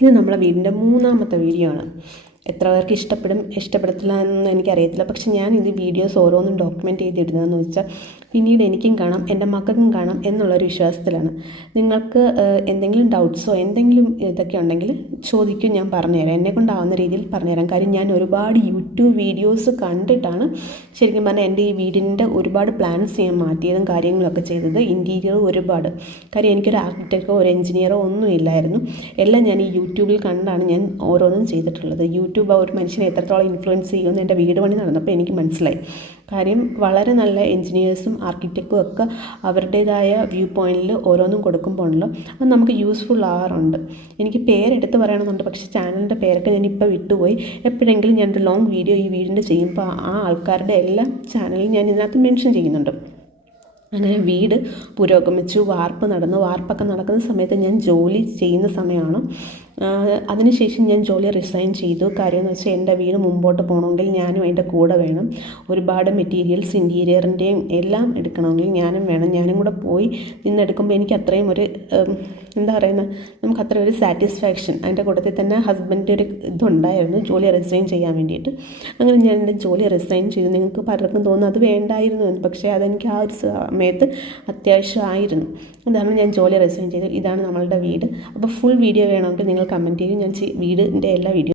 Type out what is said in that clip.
ഇത് നമ്മളെ വീടിൻ്റെ 3ാമത്തെ വീഡിയോ ആണ്. എത്ര പേർക്ക് ഇഷ്ടപ്പെടത്തില്ല എന്നൊന്നും എനിക്കറിയത്തില്ല. പക്ഷെ ഞാൻ ഇത് വീഡിയോസ് ഓരോന്നും ഡോക്യുമെൻറ്റ് ചെയ്തിടുന്നതെന്ന് വെച്ചാൽ പിന്നീട് എനിക്കും കാണാം, എൻ്റെ മക്കൾക്കും കാണാം എന്നുള്ളൊരു വിശ്വാസത്തിലാണ്. നിങ്ങൾക്ക് എന്തെങ്കിലും ഡൗട്ട്സോ എന്തെങ്കിലും ഇതൊക്കെ ഉണ്ടെങ്കിൽ ചോദിക്കും, ഞാൻ പറഞ്ഞുതരാം. എന്നെക്കൊണ്ടാവുന്ന രീതിയിൽ പറഞ്ഞുതരാം. കാര്യം ഞാൻ ഒരുപാട് യൂട്യൂബ് വീഡിയോസ് കണ്ടിട്ടാണ് ശരിക്കും പറഞ്ഞാൽ എൻ്റെ ഈ വീടിൻ്റെ ഒരുപാട് പ്ലാൻസ് ഞാൻ മാറ്റിയതും കാര്യങ്ങളൊക്കെ ചെയ്തത്. ഇൻറ്റീരിയർ ഒരുപാട് കാര്യം എനിക്കൊരു ആർക്കിടെക്റ്റോ ഒരു എഞ്ചിനീയറോ ഒന്നും ഇല്ലായിരുന്നു. എല്ലാം ഞാൻ ഈ യൂട്യൂബിൽ കണ്ടാണ് ഞാൻ ഓരോന്നും ചെയ്തിട്ടുള്ളത്. യൂട്യൂബ് ഒരു മനുഷ്യനെ എത്രത്തോളം ഇൻഫ്ലുവൻസ് ചെയ്യുമെന്ന് എൻ്റെ വീട് പണി നടന്നപ്പോൾ എനിക്ക് മനസ്സിലായി. കാര്യം വളരെ നല്ല എൻജിനീയേഴ്സും ആർക്കിടെക്റ്റും ഒക്കെ അവരുടേതായ വ്യൂ പോയിന്റിൽ ഓരോന്നും കൊടുക്കുമ്പോൾ ഉണ്ടല്ലോ അത് നമുക്ക് യൂസ്ഫുൾ ആവാറുണ്ട്. എനിക്ക് പേരെടുത്ത് പറയണമെന്നുണ്ട്, പക്ഷേ ചാനലിൻ്റെ പേരൊക്കെ ഞാൻ ഇപ്പോൾ വിട്ടുപോയി. എപ്പോഴെങ്കിലും ഞാനൊരു ലോങ് വീഡിയോ ഈ വീടിൻ്റെ ചെയ്യുമ്പോൾ ആ ആൾക്കാരുടെ എല്ലാ ചാനലും ഞാൻ ഇതിനകത്ത് മെൻഷൻ ചെയ്യുന്നുണ്ട്. അങ്ങനെ വീട് പുരോഗമിച്ചു, വാർപ്പൊക്കെ നടക്കുന്ന സമയത്ത് ഞാൻ ജോലി ചെയ്യുന്ന സമയമാണ്. അതിനുശേഷം ഞാൻ ജോലി റിസൈൻ ചെയ്തു. കാര്യം എന്ന് വെച്ചാൽ എൻ്റെ വീട് മുമ്പോട്ട് പോകണമെങ്കിൽ ഞാനും അതിൻ്റെ കൂടെ വേണം. ഒരുപാട് മെറ്റീരിയൽസ് ഇൻറ്റീരിയറിൻ്റെയും എല്ലാം എടുക്കണമെങ്കിൽ ഞാനും വേണം. ഞാനും കൂടെ പോയി നിന്നെടുക്കുമ്പോൾ എനിക്ക് അത്രയും ഒരു എന്താ പറയുന്നത്, നമുക്ക് അത്ര ഒരു സാറ്റിസ്ഫാക്ഷൻ. അതിൻ്റെ കൂട്ടത്തിൽ തന്നെ ഹസ്ബൻഡിൻ്റെ ഒരു ഇതുണ്ടായിരുന്നു ജോലി റിസൈൻ ചെയ്യാൻ വേണ്ടിയിട്ട്. അങ്ങനെ ഞാൻ എൻ്റെ ജോലി റിസൈൻ ചെയ്തു. നിങ്ങൾക്ക് പലർക്കും തോന്നുന്നു അത് വേണ്ടായിരുന്നു എന്ന്, പക്ഷേ അതെനിക്ക് ആ ഒരു സമയത്ത് അത്യാവശ്യമായിരുന്നു. അതാണ് ഞാൻ ജോലി റിസൈൻ ചെയ്തത്. ഇതാണ് നമ്മളുടെ വീട്. അപ്പോൾ ഫുൾ വീഡിയോ വേണമെങ്കിൽ നിങ്ങൾ കമൻറ്റ് ചെയ്യും. ഞാൻ വീടിൻ്റെ എല്ലാ വീഡിയോ